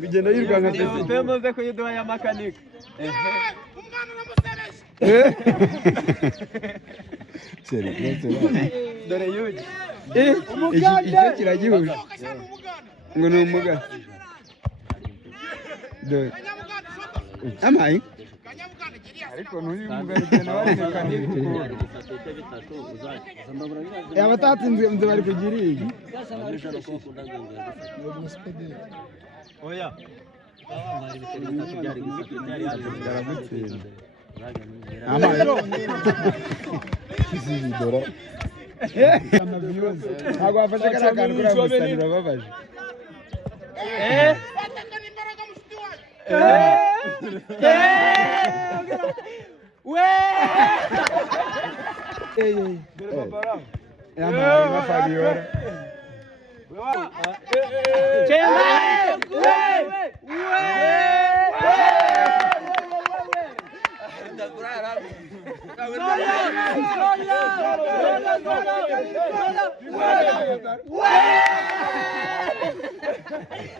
bigenda yirwanga mbese Pemoze ko yiduha ya makanika. Umwana namusebeje. Seri, Dore yuji. iki kiragihuje. Ngo ni umuganda. Dore. Amayi. Ariko n'uyu muganda cyane bari mekanika. Abatatsinze mze bari kugira iyi. Oya. Kizidora. Ntabwo wafashe kariya kantu kuriya gusanira babaje. Batangana imbaraga mushiti wanyu. Yamaye Fabiola.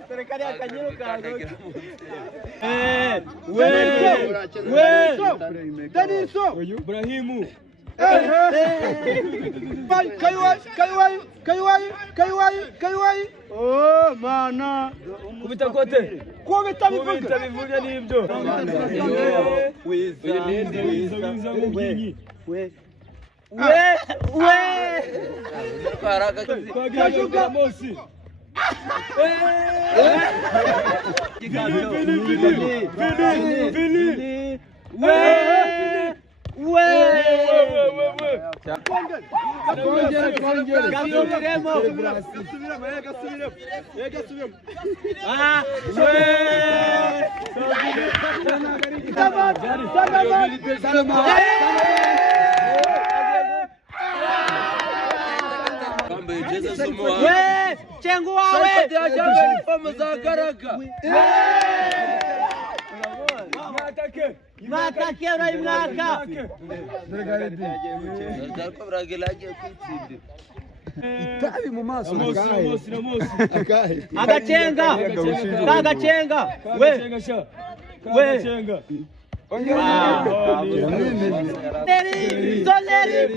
Serikali akanyiruka. Daniso. Ibrahimu. Kaiwai. Oh mana. Kubita kote. Kubita bivuga nibyo. Wiza ngumginyi. Kwa mosi. Chengu wawe Mwatake urayimwaka itabi mu maso akahe agacenga we Soleri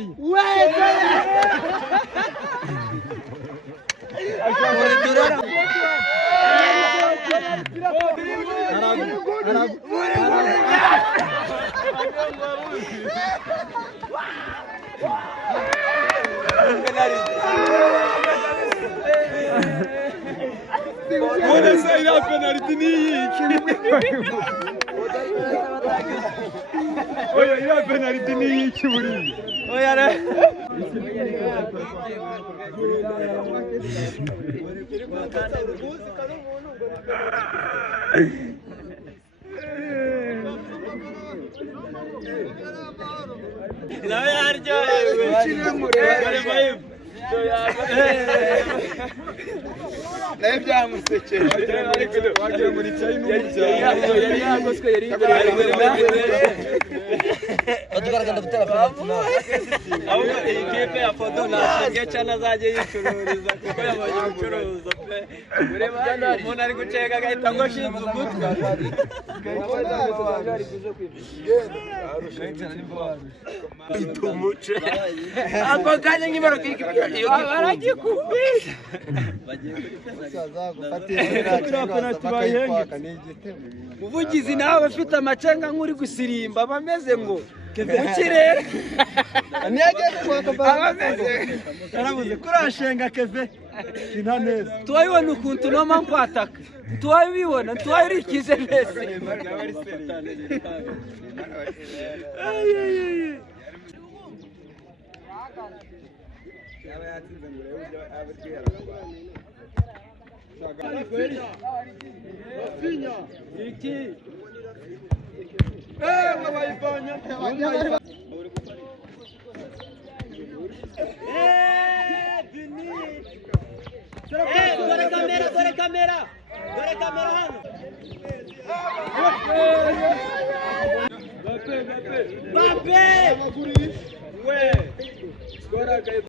Olha essa aí, a penalidade nem olha aí, a penalidade nem que bonito. Olha, né? Não é Uvugizi nawe bafite amacenga nk'uri gusirimba bameze ngo ukirere aravuze kurashenga keve inaneza tuwayibona ukuntu noma nkwataka tuwayibona tuwayirikize nese Dore kamera hano. Bape!